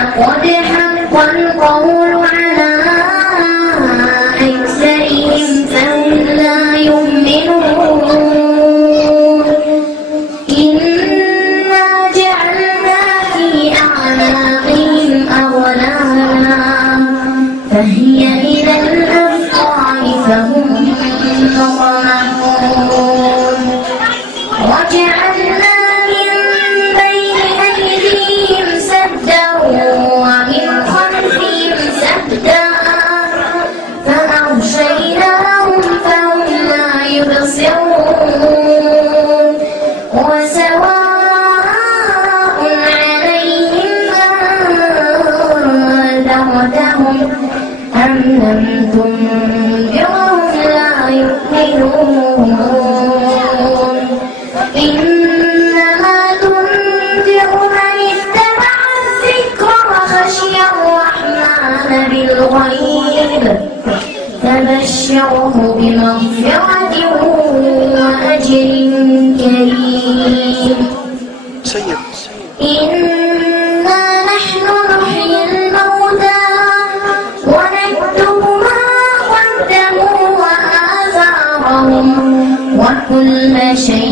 ولقد حق القول على أكثرهم فهم لا يؤمنون إنا جعلنا في أعناقهم أغلالا فهي إلى الأذقان فهم مقمحون وجعلنا من بين أيديهم سدا ومن خلفهم سدا فأغشيناهم فهم لا يبصرون وسواء عليهم أنذرتهم أم لم تنذرهم لا يؤمنون إنما تنذر من اتبع الذكر وخشي الرحمن بالغيب فبشره بمغفرة وأجر كريم إنا نحن نحيي الموتى ونكتب ما قدموا وآثارهم وكل شيء